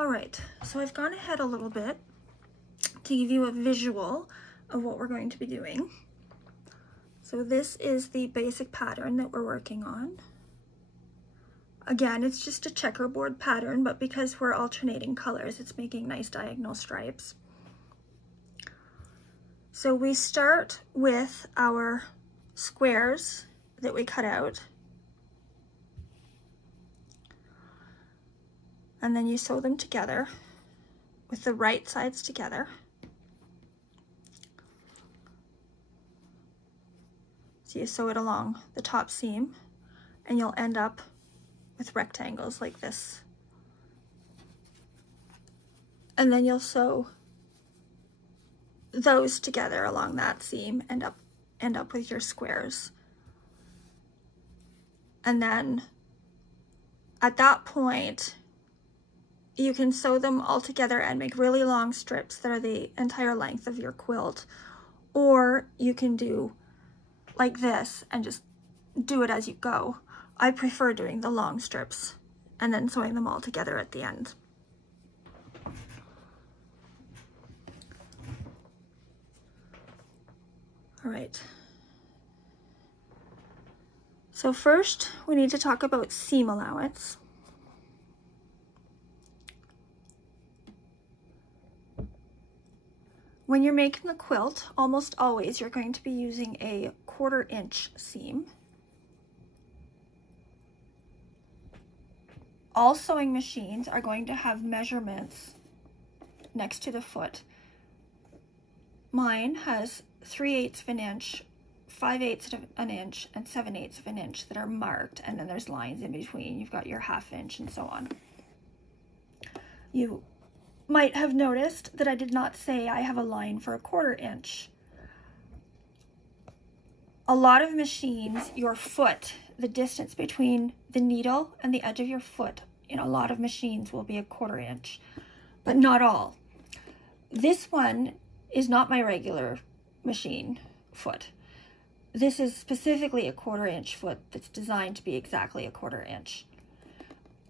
All right, so I've gone ahead a little bit to give you a visual of what we're going to be doing. So this is the basic pattern that we're working on. Again, it's just a checkerboard pattern, but because we're alternating colors, it's making nice diagonal stripes. So we start with our squares that we cut out, and then you sew them together with the right sides together. So you sew it along the top seam, and you'll end up with rectangles like this. And then you'll sew those together along that seam and end up with your squares. And then at that point, you can sew them all together and make really long strips that are the entire length of your quilt. Or you can do like this and just do it as you go. I prefer doing the long strips and then sewing them all together at the end. All right. So first, we need to talk about seam allowance. When you're making the quilt, almost always you're going to be using a 1/4 inch seam. All sewing machines are going to have measurements next to the foot. Mine has 3/8 of an inch, 5/8 of an inch, and 7/8 of an inch that are marked, and then there's lines in between. You've got your 1/2 inch and so on. You might have noticed that I did not say I have a line for a 1/4 inch. A lot of machines, your foot, the distance between the needle and the edge of your foot in a lot of machines will be a 1/4 inch, but not all. This one is not my regular machine foot. This is specifically a 1/4 inch foot that's designed to be exactly a 1/4 inch.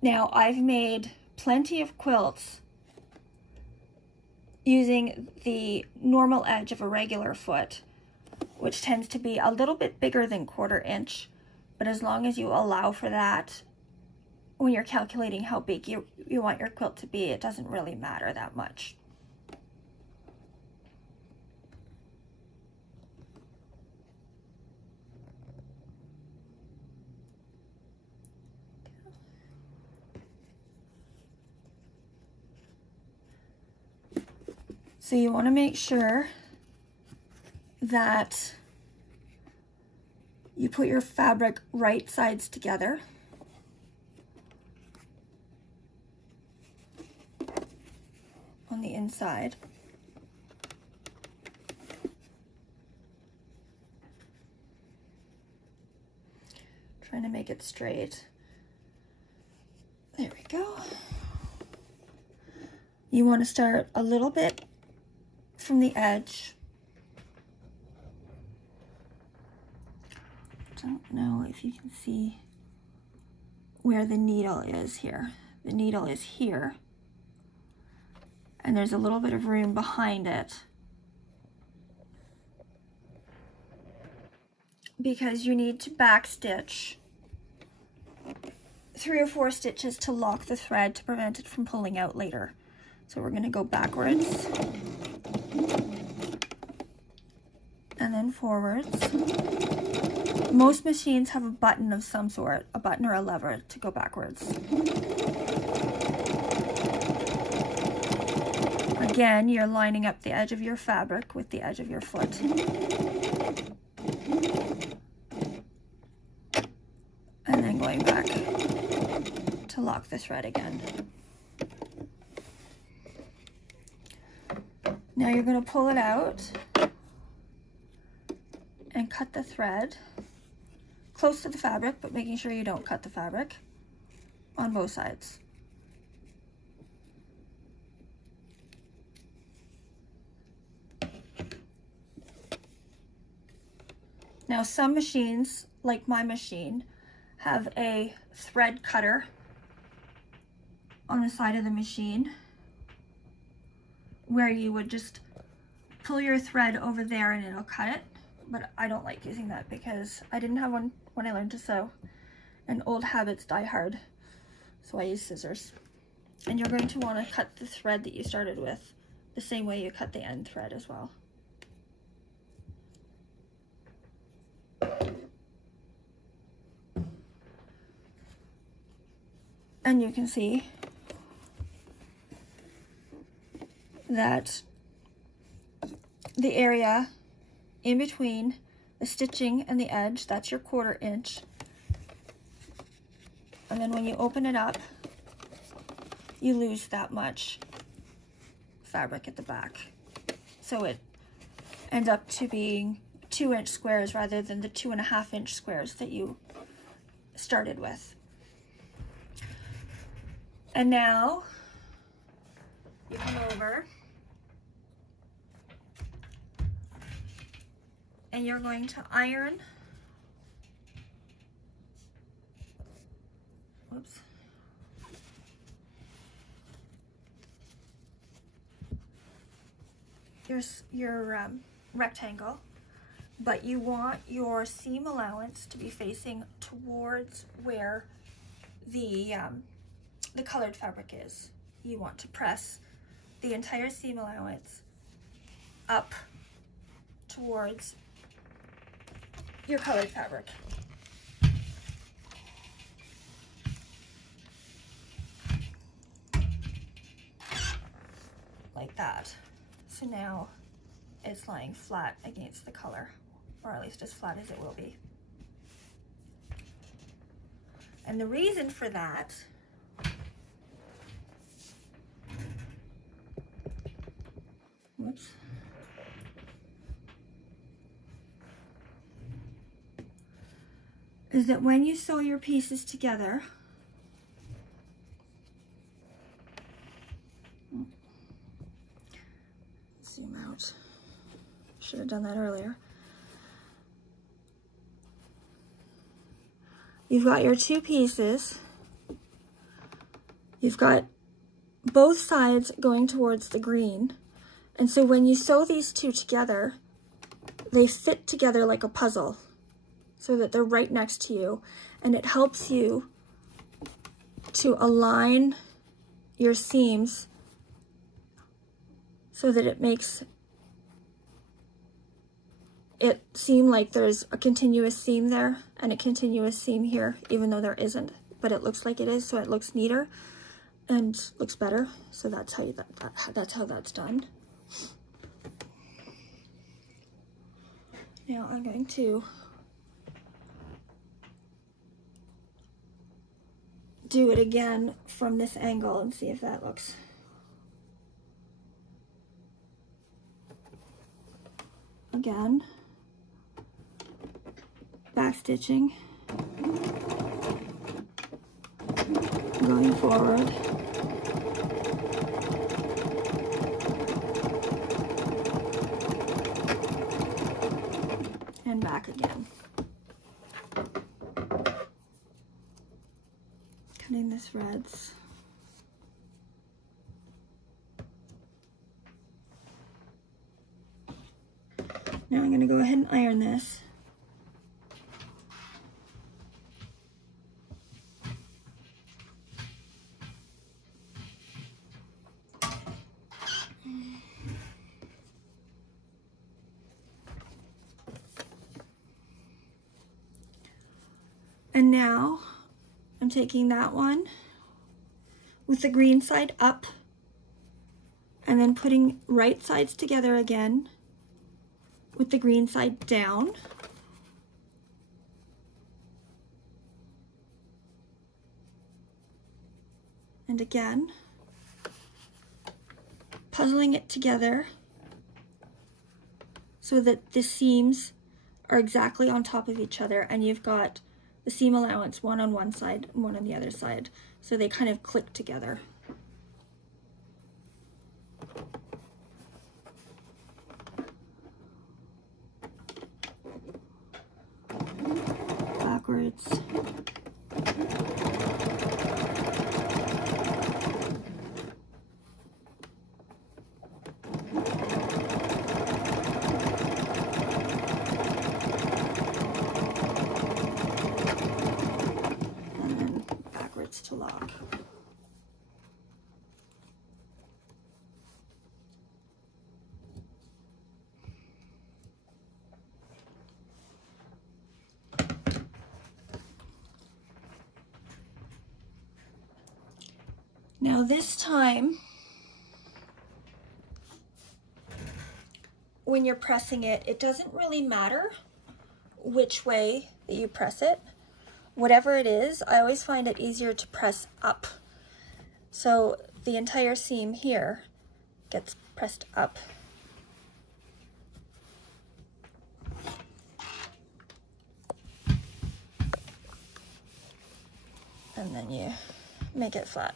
Now, I've made plenty of quilts using the normal edge of a regular foot, which tends to be a little bit bigger than 1/4 inch, but as long as you allow for that when you're calculating how big you want your quilt to be, it doesn't really matter that much. So you want to make sure that you put your fabric right sides together. On the inside. Trying to make it straight. There we go. You want to start a little bit from the edge. Don't know if you can see where the needle is here. The needle is here, and there's a little bit of room behind it because you need to backstitch 3 or 4 stitches to lock the thread to prevent it from pulling out later. So we're going to go backwards and then forwards. Most machines have a button of some sort, a button or a lever to go backwards. Again, you're lining up the edge of your fabric with the edge of your foot. And then going back to lock the thread again. Now you're going to pull it out and cut the thread close to the fabric, but making sure you don't cut the fabric on both sides. Now some machines, like my machine, have a thread cutter on the side of the machine where you would just pull your thread over there and it'll cut it. But I don't like using that because I didn't have one when I learned to sew, and old habits die hard. So I use scissors. And you're going to want to cut the thread that you started with the same way you cut the end thread as well. And you can see that the area in between the stitching and the edge, that's your 1/4 inch. And then when you open it up, you lose that much fabric at the back. So it ends up to being 2-inch squares rather than the 2.5-inch squares that you started with. And now you come over and you're going to iron. Whoops. Your rectangle, but you want your seam allowance to be facing towards where the colored fabric is. You want to press the entire seam allowance up towards your colored fabric. Like that. So now it's lying flat against the color, or at least as flat as it will be. And the reason for that is that when you sew your pieces together, zoom out, should have done that earlier. You've got your 2 pieces, you've got both sides going towards the green, and so when you sew these 2 together, they fit together like a puzzle so that they're right next to you, and it helps you to align your seams so that it makes it seem like there's a continuous seam there and a continuous seam here, even though there isn't, but it looks like it is, so it looks neater and looks better. So that's how that's how that's done. Now I'm going to do it again from this angle and see if that looks. Again, back stitching, going forward, and back again. Cutting the threads. Now I'm going to go ahead and iron this. And now I'm taking that one with the green side up and then putting right sides together again with the green side down. And again, puzzling it together so that the seams are exactly on top of each other, and you've got the seam allowance one on one side and one on the other side, so they kind of click together. Backwards. to lock. Now this time, when you're pressing it, it doesn't really matter which way that you press it. Whatever it is, I always find it easier to press up. So the entire seam here gets pressed up. And then you make it flat.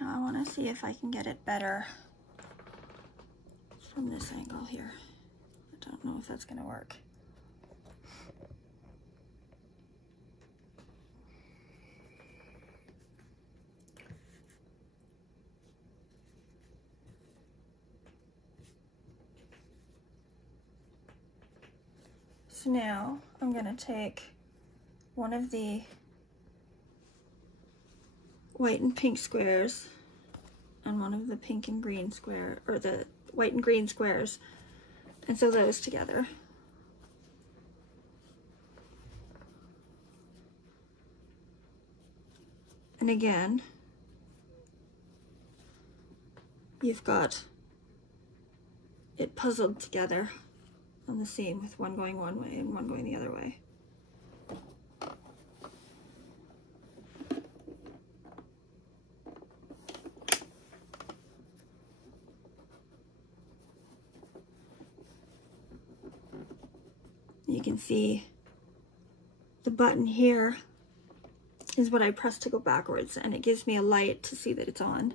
Now I want to see if I can get it better from this angle here. I don't know if that's going to work. So now I'm going to take one of the white and pink squares and one of the pink and green square, or the white and green squares, and sew those together. And again, you've got it puzzled together on the seam with one going one way and one going the other way. You can see the button here is what I press to go backwards, and it gives me a light to see that it's on.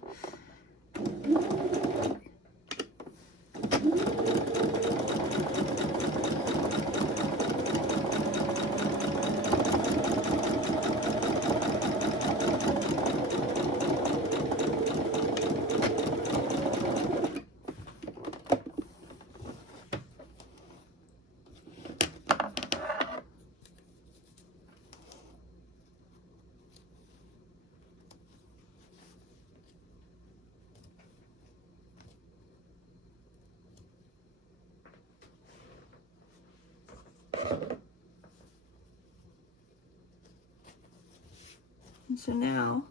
And so now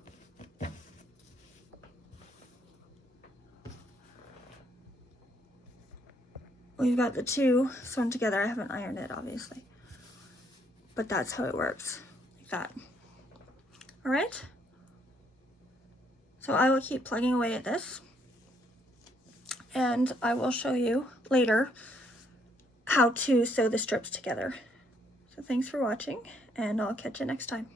we've got the two sewn together. I haven't ironed it, obviously, but that's how it works, like that. All right, so I will keep plugging away at this, and I will show you later how to sew the strips together. So thanks for watching, and I'll catch you next time.